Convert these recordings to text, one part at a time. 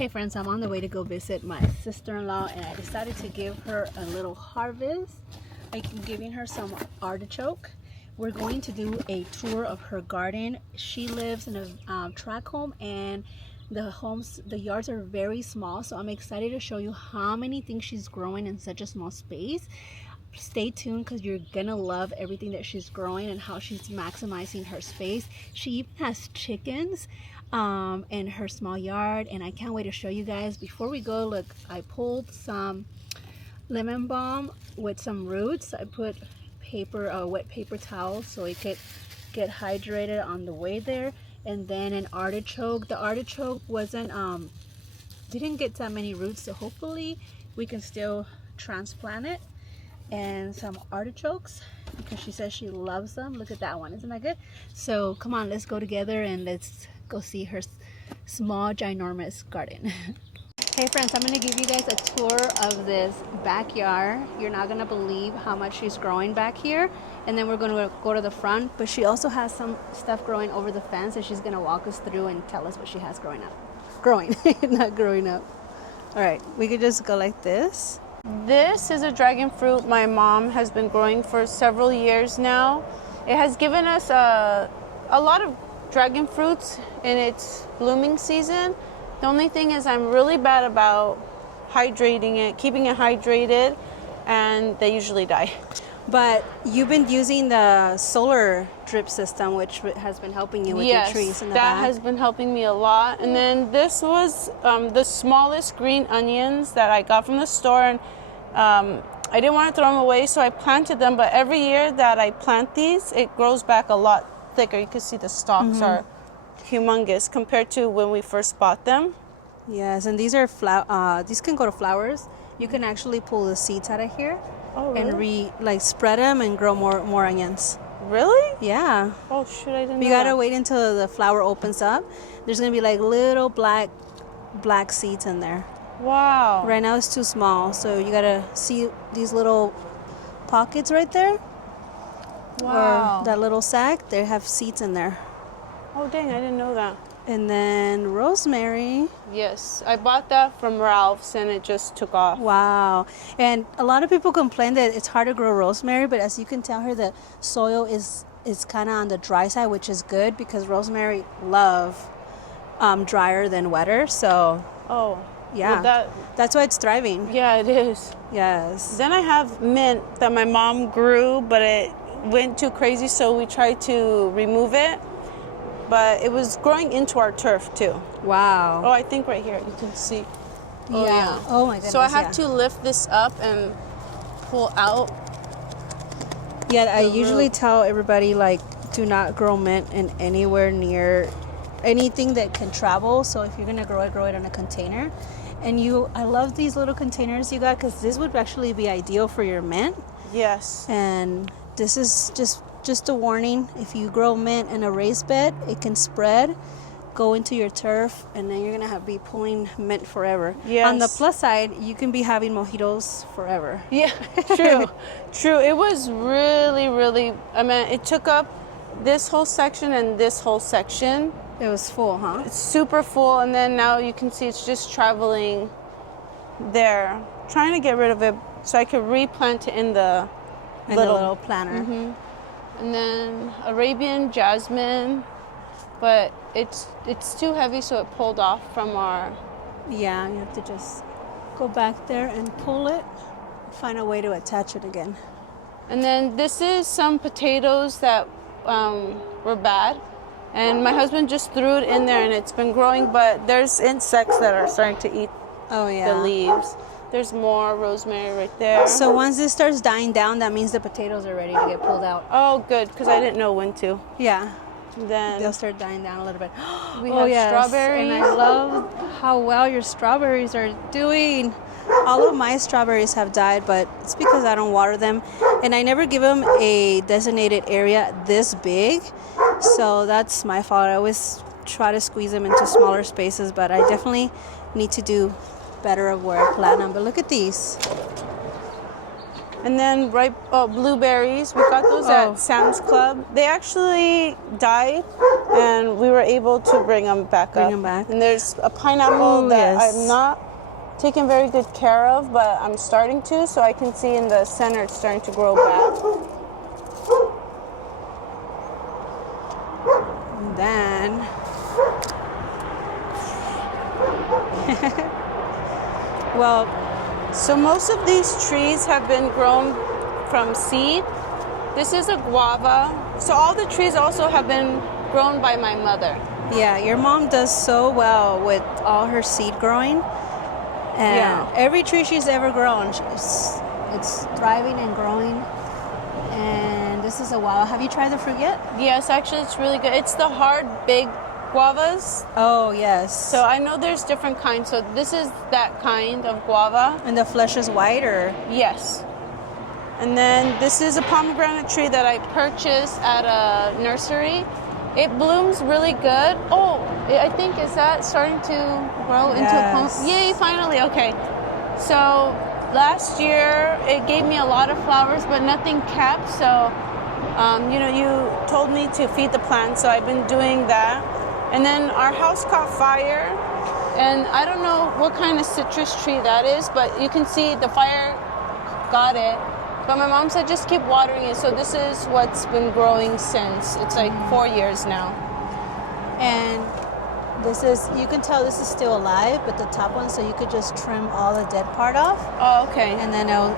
Hey friends, I'm on the way to go visit my sister-in-law and I decided to give her a little harvest. I'm giving her some artichoke. We're going to do a tour of her garden. She lives in a tract home and the yards are very small, so I'm excited to show you how many things she's growing in such a small space. Stay tuned because you're gonna love everything that she's growing and how she's maximizing her space. She even has chickens in her small yard, and I can't wait to show you guys. Before we go, look, I pulled some lemon balm with some roots. I put wet paper towel so it could get hydrated on the way there. And then an artichoke. The artichoke didn't get that many roots, so hopefully we can still transplant it. And some artichokes because she says she loves them. Look at that one, isn't that good? So come on, let's go together and let's go see her small ginormous garden. Hey friends, I'm going to give you guys a tour of this backyard. You're not going to believe how much she's growing back here. And then we're going to go to the front, but she also has some stuff growing over the fence and she's going to walk us through and tell us what she has growing, not growing up. All right, we could just go like this. This is a dragon fruit my mom has been growing for several years now. It has given us a lot of dragon fruits in its blooming season. The only thing is I'm really bad about hydrating it, keeping it hydrated, and they usually die. But you've been using the solar drip system, which has been helping you with your trees in the back. Yes, that has been helping me a lot. And then this was the smallest green onions that I got from the store. And I didn't want to throw them away, so I planted them. But every year that I plant these, it grows back a lot thicker. You can see the stalks are humongous compared to when we first bought them. Yes, and these are these can go to flowers. You can actually pull the seeds out of here. Oh, really? And spread them and grow more onions. Really? Yeah. Oh, shoot, I didn't know You gotta that. wait until the flower opens up. There's gonna be like little black seeds in there. Wow. Right now it's too small, so you gotta see these little pockets right there. Wow. Or that little sack, they have seeds in there. Oh, dang, I didn't know that. And then rosemary. Yes, I bought that from Ralph's and it just took off. Wow. And a lot of people complain that it's hard to grow rosemary, but as you can tell here, the soil is kind of on the dry side, which is good because rosemary love drier than wetter. So yeah, well, that's why it's thriving. Yeah, it is. Yes. Then I have mint that my mom grew, but it went too crazy, so we tried to remove it. But it was growing into our turf too. Wow. Oh, I think right here you can see. Oh, yeah. Oh my goodness. So I have to lift this up and pull out. Yeah, I usually tell everybody do not grow mint in anywhere near anything that can travel. So if you're gonna grow it in a container. And I love these little containers you got because this would actually be ideal for your mint. Yes. And this is just a warning. If you grow mint in a raised bed, it can spread, go into your turf, and then you're gonna be pulling mint forever. Yes. On the plus side, you can be having mojitos forever. Yeah, true. It was really, it took up this whole section and this whole section. It was full, huh? It's super full, and then now you can see it's just traveling there. Trying to get rid of it so I could replant it in the little planter. And then Arabian jasmine, but it's too heavy, so it pulled off from our... Yeah, you have to just go back there and pull it, find a way to attach it again. And then this is some potatoes that were bad, and my husband just threw it in there and it's been growing, but there's insects that are starting to eat the leaves. There's more rosemary right there. So once this starts dying down, that means the potatoes are ready to get pulled out. Oh, good, because I didn't know when to. Yeah. Then they'll start dying down a little bit. We have strawberries. And I love how well your strawberries are doing. All of my strawberries have died, but it's because I don't water them. And I never give them a designated area this big. So that's my fault. I always try to squeeze them into smaller spaces, but I definitely need to do better of where I plant them. But look at these. And then blueberries. We got those at Sam's Club. They actually died, and we were able to bring them back up. And there's a pineapple that I'm not taking very good care of, but I'm starting to, so I can see in the center it's starting to grow back. And then well, so most of these trees have been grown from seed. This is a guava. So all the trees also have been grown by my mother. Yeah, your mom does so well with all her seed growing. And every tree she's ever grown, it's thriving and growing. And this is a guava. Have you tried the fruit yet? Yes, actually it's really good. It's the hard, big guavas. Oh, yes. So I know there's different kinds. So this is that kind of guava. And the flesh is white, or? Yes. And then this is a pomegranate tree that I purchased at a nursery. It blooms really good. Oh, I think, is that starting to grow into a pomegranate? Yay, finally. Okay. So last year it gave me a lot of flowers, but nothing kept. So, you told me to feed the plants, so I've been doing that. And then our house caught fire, and I don't know what kind of citrus tree that is, but you can see the fire got it. But my mom said just keep watering it. So this is what's been growing since. It's like 4 years now. And this is, you can tell this is still alive, but the top one, so you could just trim all the dead part off. Oh, okay. And then it'll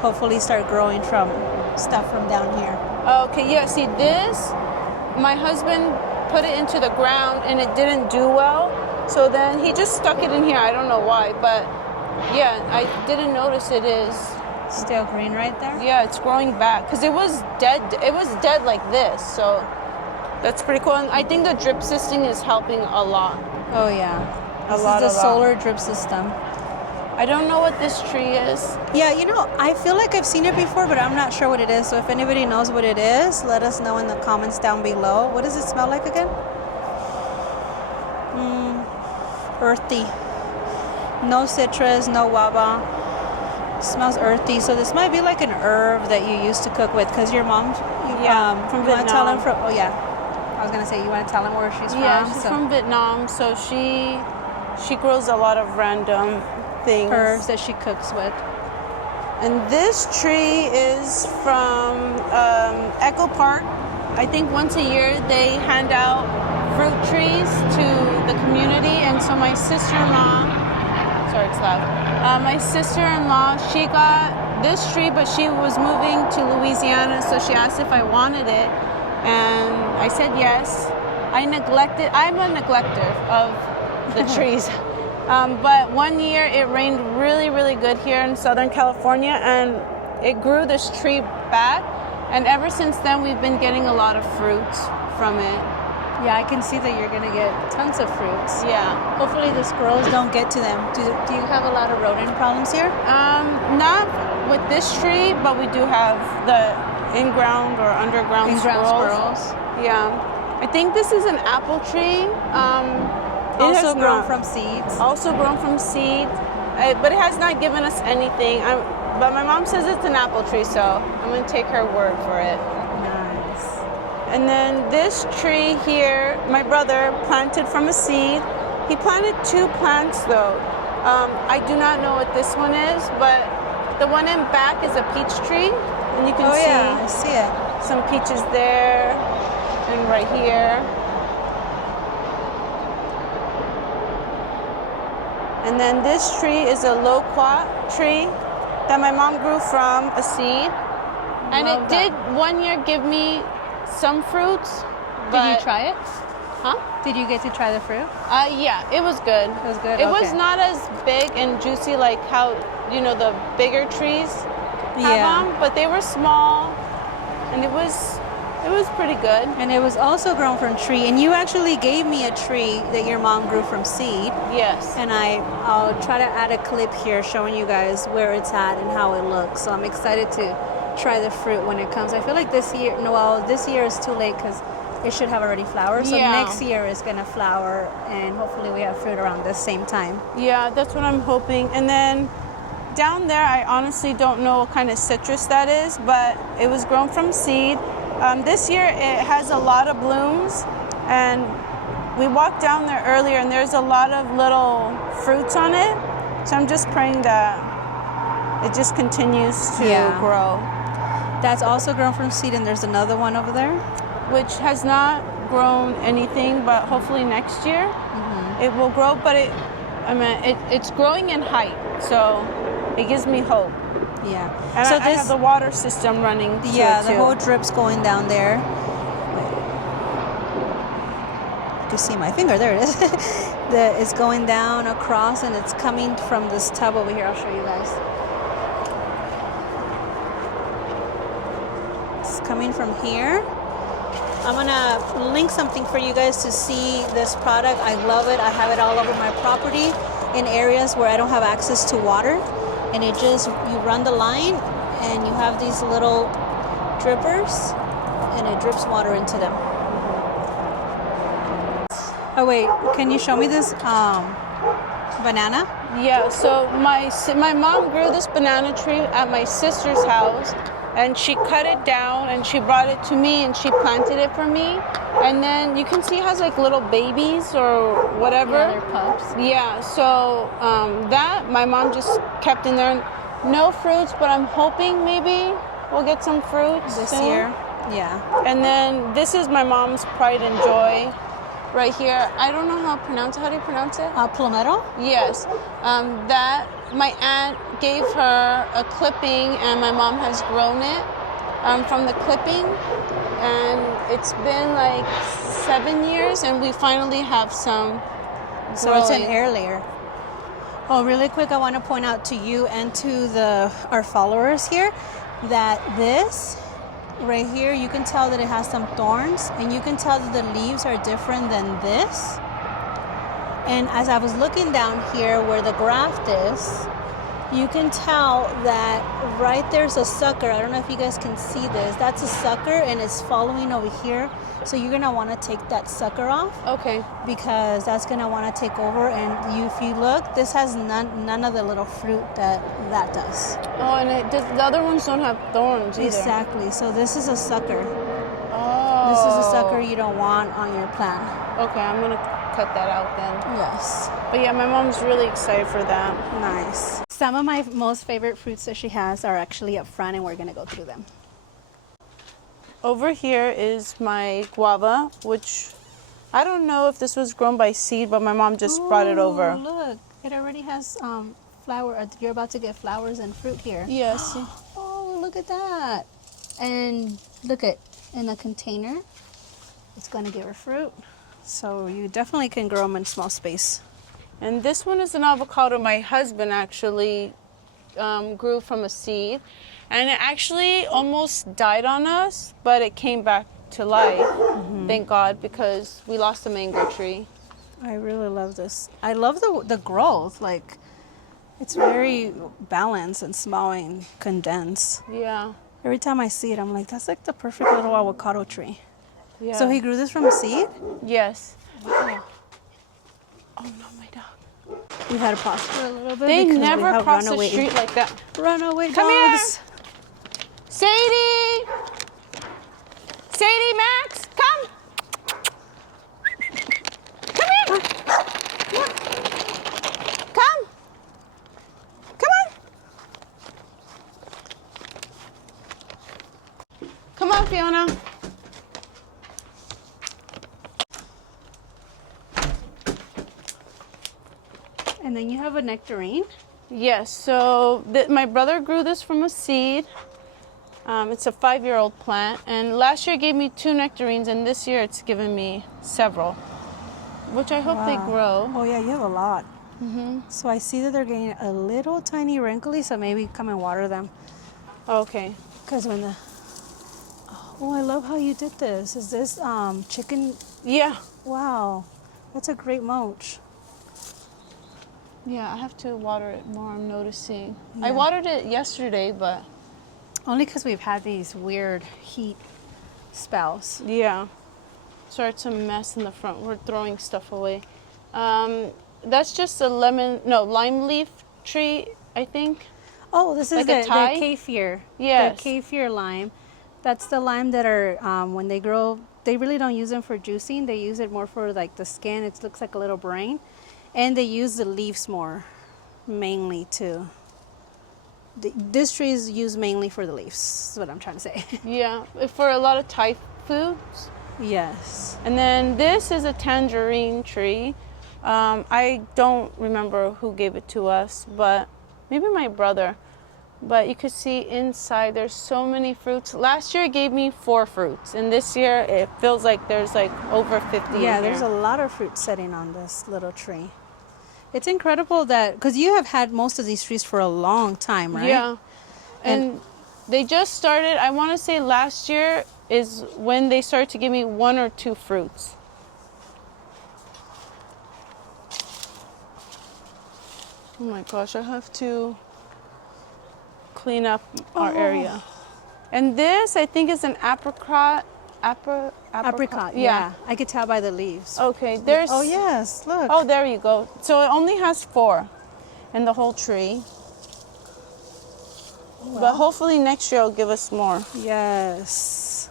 hopefully start growing from stuff from down here. Okay, yeah, see this, my husband put it into the ground and it didn't do well. So then he just stuck it in here. I don't know why, but yeah, I didn't notice it is. Still green right there? Yeah, it's growing back because it was dead. It was dead like this, so that's pretty cool. And I think the drip system is helping a lot. Oh yeah, This is the solar drip system. I don't know what this tree is. Yeah, I feel like I've seen it before, but I'm not sure what it is. So if anybody knows what it is, let us know in the comments down below. What does it smell like again? Earthy. No citrus, no guava. Smells earthy, so this might be like an herb that you used to cook with, because your mom, from you want to tell him Vietnam. I was gonna say, you want to tell him where she's from? Yeah, she's from Vietnam, so she grows a lot of random things, herbs that she cooks with. And this tree is from Echo Park. I think once a year they hand out fruit trees to the community, and so my sister-in-law. Sorry, it's loud. My sister-in-law, she got this tree, but she was moving to Louisiana, so she asked if I wanted it, and I said yes. I'm a neglector of the trees. But one year it rained really, really good here in Southern California, and it grew this tree back, and ever since then we've been getting a lot of fruits from it. Yeah, I can see that you're gonna get tons of fruits. Yeah. Hopefully the squirrels don't get to them. Do you have a lot of rodent problems here? Not with this tree, but we do have the in-ground or underground squirrels. Yeah. I think this is an apple tree. Also grown from seeds. Also grown from seed, but it has not given us anything. But my mom says it's an apple tree, so I'm gonna take her word for it. Nice. And then this tree here, my brother planted from a seed. He planted 2 plants though. I do not know what this one is, but the one in back is a peach tree, and you can see, yeah, I see it. Some peaches there and right here. And then this tree is a loquat tree that my mom grew from a seed. And it did one year give me some fruits. Did you try it? Huh? Did you get to try the fruit? Yeah, it was good. It was good? It was not as big and juicy like how, the bigger trees have them, but they were small, and it was pretty good. And it was also grown from tree. And you actually gave me a tree that your mom grew from seed. Yes. And I'll try to add a clip here showing you guys where it's at and how it looks. So I'm excited to try the fruit when it comes. I feel like this year is too late because it should have already flowered. So next year is going to flower, and hopefully we have fruit around the same time. Yeah, that's what I'm hoping. And then down there, I honestly don't know what kind of citrus that is, but it was grown from seed. This year, it has a lot of blooms, and we walked down there earlier, and there's a lot of little fruits on it. So I'm just praying that it just continues to grow. That's also grown from seed, and there's another one over there. Which has not grown anything, but hopefully next year it will grow. But it's growing in height, so it gives me hope. Yeah. And I have the water system running. Yeah, the whole drip's going down there. You can see my finger. There it is. It's going down across, and it's coming from this tub over here. I'll show you guys. It's coming from here. I'm gonna link something for you guys to see this product. I love it. I have it all over my property in areas where I don't have access to water. And it just, you run the line and you have these little drippers and it drips water into them. Oh wait, can you show me this banana? Yeah, so my mom grew this banana tree at my sister's house, and she cut it down and she brought it to me and she planted it for me. And then you can see it has like little babies or whatever. Yeah, they're pups. Yeah, so that my mom just kept in there. No fruits, but I'm hoping maybe we'll get some fruits this soon. year. Yeah. And then this is my mom's pride and joy right here. I don't know how to pronounce it. How do you pronounce it? Palmetto? Yes. That my aunt gave her a clipping, and my mom has grown it from the clipping. And it's been like 7 years, and we finally have some So it's an air layer. Oh, really quick, I want to point out to you and to our followers here that this right here, you can tell that it has some thorns, and you can tell that the leaves are different than this. And as I was looking down here where the graft is, you can tell that right there's a sucker. I don't know if you guys can see this. That's a sucker, and it's following over here. So you're gonna want to take that sucker off. Okay. Because that's gonna want to take over. And if you look, this has none of the little fruit that does. Oh, and the other ones don't have thorns either. Exactly. So this is a sucker. Oh. This is a sucker you don't want on your plant. Okay, I'm gonna cut that out then. Yes. But yeah, my mom's really excited for that. Nice. Some of my most favorite fruits that she has are actually up front, and we're gonna go through them. Over here is my guava, which I don't know if this was grown by seed, but my mom just brought it over. Look, it already has flower. You're about to get flowers and fruit here. Yes. Oh, look at that. And look at, in a container, it's gonna give her fruit. So you definitely can grow them in small space. And this one is an avocado my husband actually grew from a seed. And it actually almost died on us, but it came back to life, thank God, because we lost the mango tree. I really love this. I love the growth. Like, it's very balanced and small and condensed. Yeah. Every time I see it, I'm like, that's like the perfect little avocado tree. Yeah. So he grew this from a seed? Yes. Wow. Oh no, my dog. We had to pause for a little bit. They because we never have cross the runaway- street like that. Runaway Come dogs. here. Sadie! Sadie, Max, come! Come here! Come! Come on! Come on, Fiona. And then you have a nectarine. Yes, so my brother grew this from a seed. It's a 5-year-old plant, and last year it gave me 2 nectarines, and this year it's given me several, which I hope they grow. Oh yeah, you have a lot. So I see that they're getting a little tiny wrinkly, so maybe come and water them. Okay. Because when oh, I love how you did this. Is this chicken? Yeah. Wow, that's a great mulch. Yeah, I have to water it more, I'm noticing. Yeah. I watered it yesterday, but... Only because we've had these weird heat spells. Yeah. Sorry, it's a mess in the front. We're throwing stuff away. That's just a lime leaf tree, I think. Oh, this is Like a the Thai? kefir. Yes. The kefir lime. That's the lime that are, when they grow, they really don't use them for juicing. They use it more for like the skin. It looks like a little brain. And they use the leaves more, mainly too. This tree is used mainly for the leaves, is what I'm trying to say. Yeah, for a lot of Thai foods. Yes. And then this is a tangerine tree. I don't remember who gave it to us, but maybe my brother. But you could see inside there's so many fruits. Last year it gave me 4 fruits, and this year it feels like there's like over 50 Yeah, in there's a here. lot of fruit setting on this little tree. It's incredible that, because you have had most of these trees for a long time, right? Yeah. And they just started, I want to say last year is when they started to give me 1 or 2 fruits. Oh my gosh, I have to clean up our area. And this, I think, is an apricot. Apricot, yeah. I could tell by the leaves. Okay, there's. Oh, yes, look. Oh, there you go. So it only has 4 in the whole tree. But hopefully next year it'll give us more. Yes.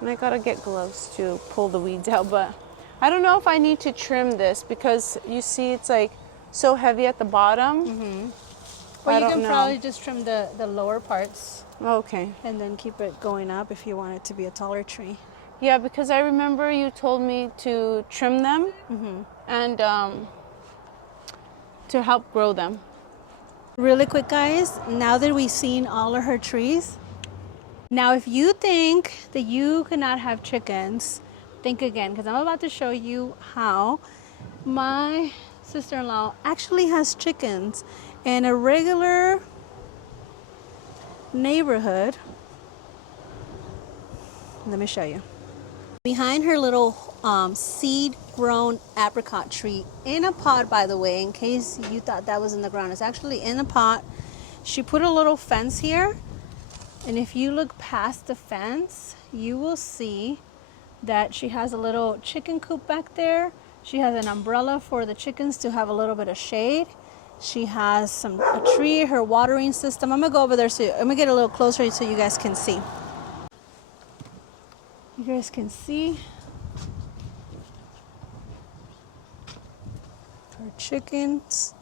And I gotta get gloves to pull the weeds out, but I don't know if I need to trim this because you see it's like so heavy at the bottom. Mm-hmm. I Well, you don't can know. probably just trim the lower parts Okay. and then keep it going up if you want it to be a taller tree. Yeah, because I remember you told me to trim them and to help grow them. Really quick, guys, now that we've seen all of her trees, now if you think that you cannot have chickens, think again, because I'm about to show you how my sister-in-law actually has chickens in a regular neighborhood. Let me show you. Behind her little seed-grown apricot tree, in a pot, by the way, in case you thought that was in the ground, it's actually in a pot. She put a little fence here, and if you look past the fence, you will see that she has a little chicken coop back there. She has an umbrella for the chickens to have a little bit of shade. She has a tree, her watering system. I'm gonna go over there, so I'm gonna get a little closer so you guys can see. You guys can see her chickens.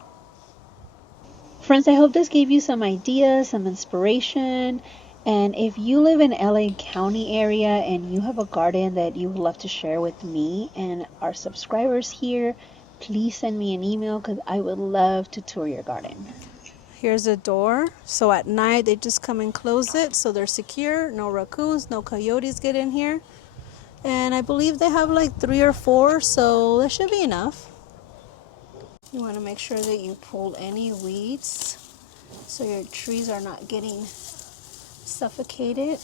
Friends, I hope this gave you some ideas, some inspiration. And if you live in LA County area and you have a garden that you would love to share with me and our subscribers here, please send me an email because I would love to tour your garden. Here's a door. So at night they just come and close it so they're secure. No raccoons, no coyotes get in here. And I believe they have like 3 or 4, so that should be enough. You want to make sure that you pull any weeds so your trees are not getting suffocated.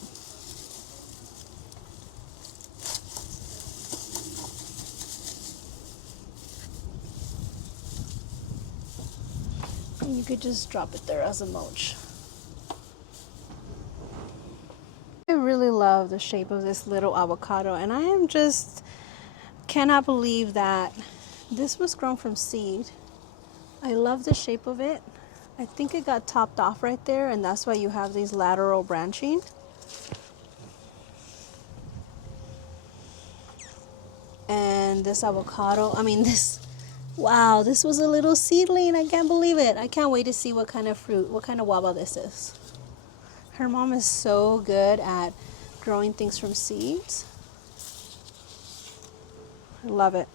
And you could just drop it there as a mulch. I really love the shape of this little avocado, and I am just cannot believe that this was grown from seed. I love the shape of it. I think it got topped off right there, and that's why you have these lateral branching. And this avocado, wow, this was a little seedling. I can't believe it. I can't wait to see what kind of fruit, what kind of guava this is. Her mom is so good at growing things from seeds. I love it.